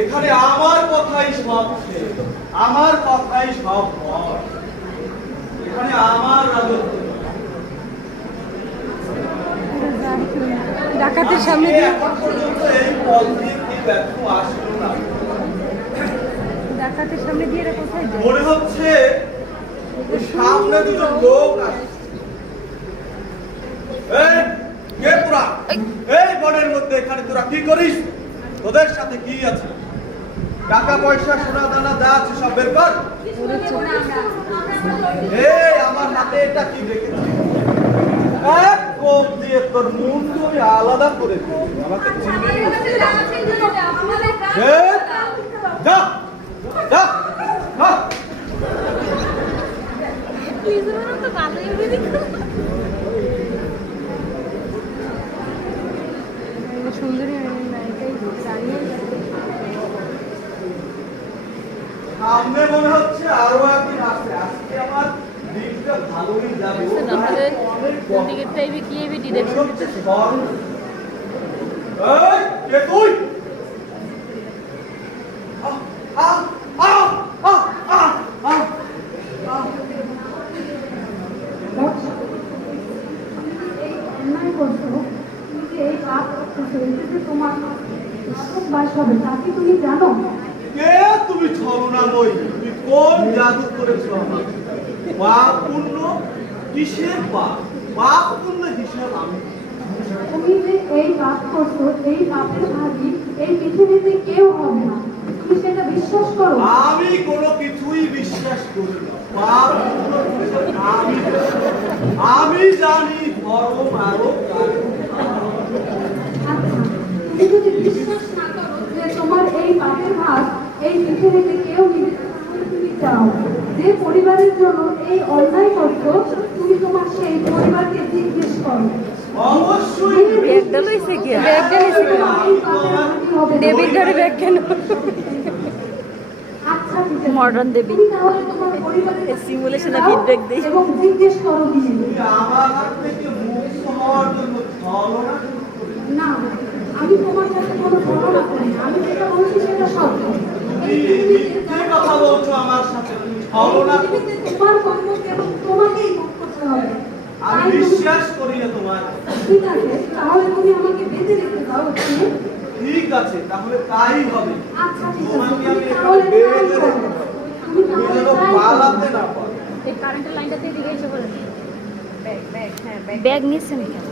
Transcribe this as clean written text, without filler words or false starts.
এখানে আমার কথাই সব শেষ, আমার কথাই সব হয়। এখানে আমার রাজত্ব। ডাকাতের সামনে এখন পর্যন্ত এই পথ দিয়ে কি ব্যর্থ আসলো না। ডাকাতের সামনে দিয়ে এরা কোথায় যায়? মনে হচ্ছে সামনে দুটো লোক আসছে। এই কে তোরা? এই বনের মধ্যে এখানে তোরা কি করিস? তোদের সাথে কি আছে? টাকা পয়সা সোনা দানা যা আছে সব বের কর। এই আমার হাতে এটা কি রেখেছিস? এক কোপ দিয়ে তোর মুন্ড আমি আলাদা করে দিই। আমাকে চিনি যা যা যা। সুন্দরী নায়িকাই দাঁড়িয়ে সামনে মনে হচ্ছে আরো একদিন আসবে। আজকে আমার দিনটা ভালোই যাবে। দিকের টাইপে কি এবি ডিরেকশন দিতেছে। এই কে তুই? তুমি জানো কে তুমি? ছলনাময়ী, তুমি কোন জাদু করেছো আমার? পাপ পুণ্য কিসের পাপ? পাপ পুণ্য হিসাব আমি। তুমি যে এই পাপ করছো, এই পাপের ভাগী এই পৃথিবীতে কেউ হবে না। তুমি সেটা বিশ্বাস করো? আমি কোনো কিছুই বিশ্বাস করি না। পাপ পুণ্য হিসাব আমি। আমি জানি ধর্ম আরো আচ্ছা, তুমি যদি বিশ্বাস না করো যে তোমার এই পাপের ভাগ এই পৃথিবীতে কেউ নিবে না, তাহলে তুমি চাও যে পরিবারের জন্য এই অন্যায় করছো, তুমি তোমার সেই পরিবারকে জিজ্ঞেস করো। অবশ্যই ব্যাগটা লইছে কি? ব্যাগটা লইছে কি? দেবীর ঘরে ব্যাগ কেন? আচ্ছা ঠিক আছে, মডার্ন দেবী তুমি তাহলে তোমার পরিবারের সিমুলেশনে ফিডব্যাক দেই। এবং জিজ্ঞেস করো গিয়ে। তুমি আমার হাত থেকে মুক্ত হওয়ার জন্য ছলনা শুরু করেছো। না, আমি তোমার কাছে কোনো ছলনা করি না। আমি যেটা বলছি সেটা সত্য। তুমি মিথ্যে কথা বলছো আমার সাথে। তুমি ছলনা করছো। তোমার কর্মকে এবং তোমাকেই ভোগ করতে হবে। আমি বিশ্বাস করি না তোমার। ঠিক আছে, তাহলে তুমি আমাকে বেঁধে রেখে দাও ওখানে। ঠিক আছে, তাহলে তাই হবে। আচ্ছা ঠিক আছে, তোমাকে আমি তুমি এখানে তাহলে বেঁধে তাই করো। রেখে দেবো। তুমি তুমি তাহলে যেন তাই করো। পালাতে না পারো। এই কারেন্টের লাইনটাতে এদিকে এসে পড়ে। ব্যাগ নিচ্ছেন কেন?